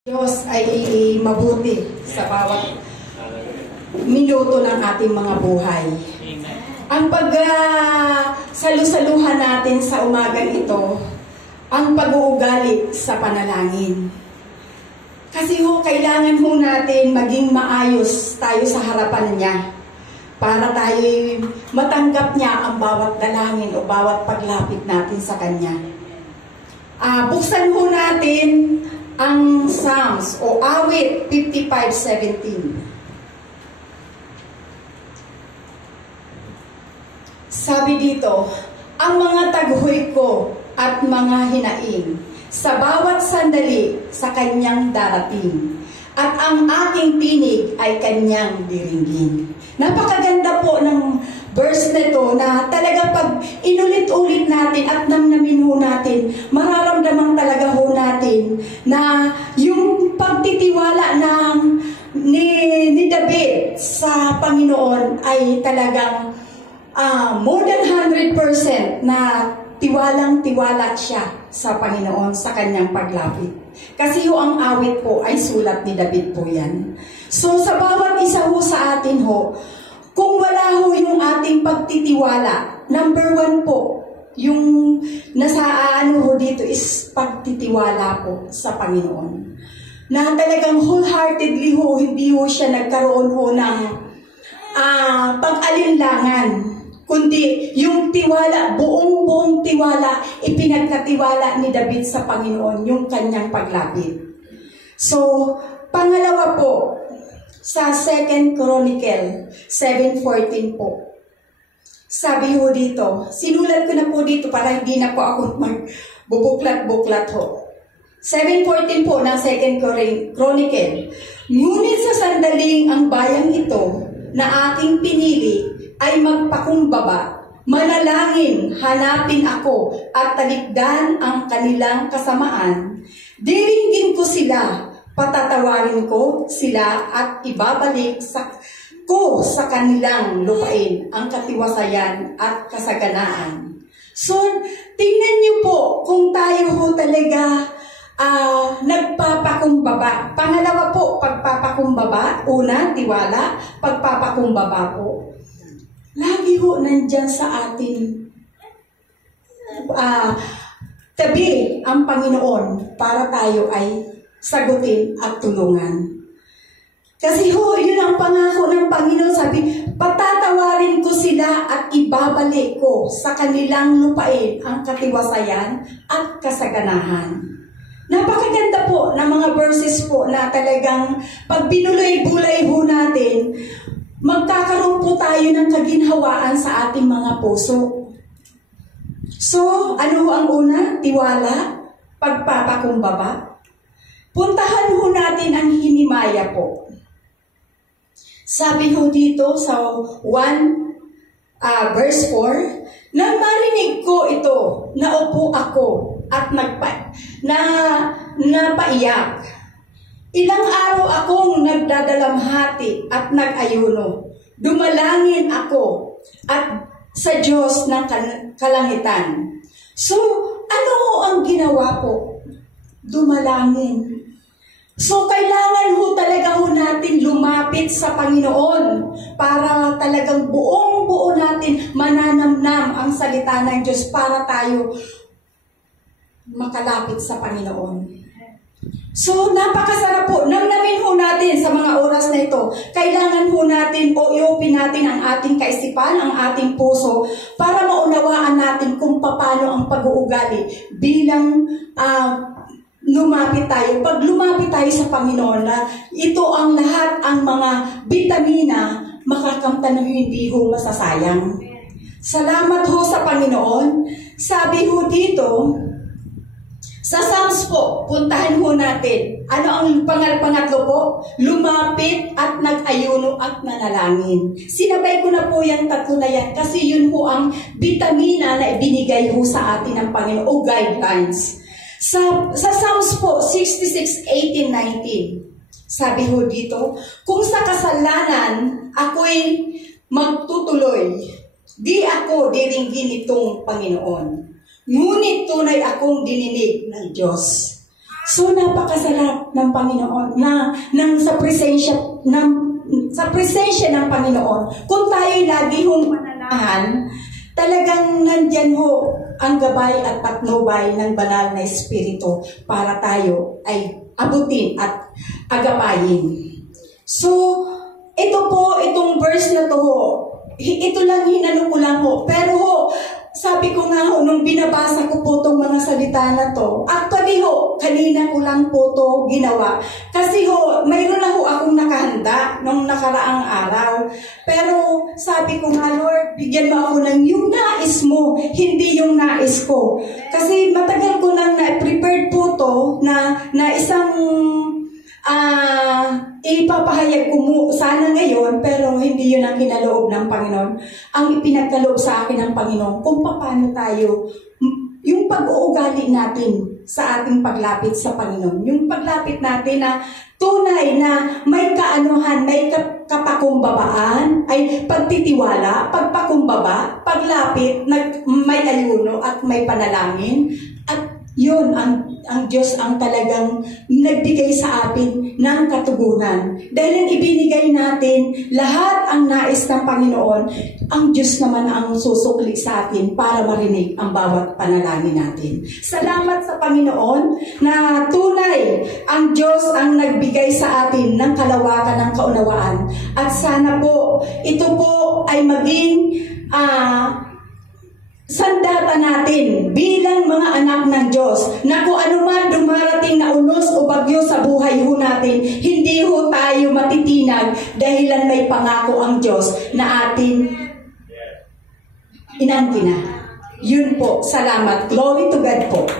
Diyos ay mabuti sa bawat minuto ng ating mga buhay. Ang salusaluhan natin sa umagang ito, ang pag-uugali sa panalangin. Kasi kailangan natin maging maayos tayo sa harapan niya para tayo matanggap niya ang bawat dalangin o bawat paglapit natin sa kanya. Buksan natin ang Psalms o Awit 55:17. Sabi dito, ang mga taghoy ko at mga hinaing sa bawat sandali sa kanyang darating, at ang aking tinig ay kanyang diringgin. Napakaganda po ng verse na ito na talaga pag inulit-ulit natin at namnamin natin, mararamdaman talaga natin na yung pagtitiwala ni David sa Panginoon ay talagang more than 100% na tiwalang-tiwala siya sa Panginoon sa kanyang paglapit. Kasi ang awit po ay sulat ni David po yan. So sa bawat isa sa atin kung wala yung ating pagtitiwala, number 1 po, yung nasa dito is pagtitiwala po sa Panginoon. Na talagang wholeheartedly hindi siya nagkaroon ng pag-alinlangan, kundi yung tiwala, buong tiwala, ipinagkatiwala ni David sa Panginoon, yung kanyang paglapit. So, pangalawa po, sa 2 Chronicle 7:14 po. Sabi dito, sinulat ko na po dito para hindi na po ako magbubuklat-buklat 7:14 po ng 2 Chronicle. Ngunit sa sandaling ang bayang ito na aking pinili ay magpakumbaba, manalangin, hanapin ako at talikdan ang kanilang kasamaan. Diringgin ko sila, patatawarin ko sila at ibabalik sa kanilang lupain ang katiwasayan at kasaganaan. So, tingnan niyo po kung tayo talaga nagpapakumbaba. Pangalawa po, pagpapakumbaba. Una, tiwala. Pagpapakumbaba po. Lagi nandyan sa atin tabi ang Panginoon para tayo ay sagutin at tulungan. Kasi yun ang pangako ng Panginoon. Sabi, patatawarin ko sila at ibabalik ko sa kanilang lupain ang katiwasayan at kasaganahan. Napakaganda po ng mga verses po na talagang pag binulay-bulay natin, magkakaroon po tayo ng kaginhawaan sa ating mga puso. So, ano ang una? Tiwala, pagpapakumbaba. Puntahan natin ang hinimaya po. Sabi dito sa 1 verse 4, nang marinig ko ito, naupo ako at napaiyak. Ilang araw akong nagdadalamhati at nag-ayuno. Dumalangin ako at sa Diyos ng kalangitan. So, ano ang ginawa ko? Dumalangin. So, kailangan talaga natin lumapit sa Panginoon para talagang buong-buo natin mananamnam ang salita ng Diyos para tayo makalapit sa Panginoon. So, napakasarap po. Namnamin natin sa mga oras na ito. Kailangan natin i-open natin ang ating kaisipan, ang ating puso para maunawaan natin kung paano ang pag-uugali bilang lumapit tayo. Pag lumapit tayo sa Panginoon, na ito ang lahat ang mga bitamina makakamtan na hindi masasayang. Salamat sa Panginoon. Sabi dito, sa Psalms po, puntahan natin. Ano ang pangatlo po? Lumapit at nag-ayuno at nanalangin. Sinabay ko na po yung tatlo na yan kasi yun ang bitamina na ibinigay sa atin ng Panginoon o guidelines. Sa Psalms po, 66:18-19, sabi dito, kung sa kasalanan ako'y magtutuloy, di ako diringgin itong Panginoon. Ngunit tunay akong dininig ng Diyos. So napakasarap ng Panginoon na sa presensya ng Panginoon. Kung tayo lagi hong mananahan, talagang nandyan ho ang gabay at patnubay ng banal na Espiritu para tayo ay abutin at agapayin. So, itong verse na to ho, ito lang hinano ko lang ho. Pero ho, sabi ko nga ho, nung binabasa ko po itong mga salita na to, actually ho, kanina ko lang po to ginawa. Kasi ho, mayroon na ho akong nakahanda nung nakaraang araw. Pero sabi ko nga, Lord, bigyan mo ako ng yung nais mo, hindi yung nais ko. Kasi matagal ko nang na-prepared po to na isang ipapahayag ko sana ngayon, pero hindi yun ang kinaloob ng Panginoon. Ang ipinagkaloob sa akin ng Panginoon kung paano tayo, yung pag-uugali natin sa ating paglapit sa Panginoon. Yung paglapit natin na tunay na may kaanuhan, may kapakumbabaan, ay pagtitiwala, pagpakumbaba, paglapit, may ayuno at may panalangin. At yun, ang Diyos ang talagang nagbigay sa atin ng katugunan. Dahil ibinigay natin lahat ang nais ng Panginoon, ang Diyos naman ang susukli sa atin para marinig ang bawat panalangin natin. Salamat sa Panginoon na tunay ang Diyos ang nagbigay sa atin ng kalawakan ng kaunawaan. At sana po, ito po ay maging sandata natin bilang mga anak ng Diyos na kung anuman dumarating na unos o bagyo sa buhay ho natin, hindi ho tayo matitinag dahilan may pangako ang Diyos na atin inangkin na. Yun po, salamat. Glory to God po.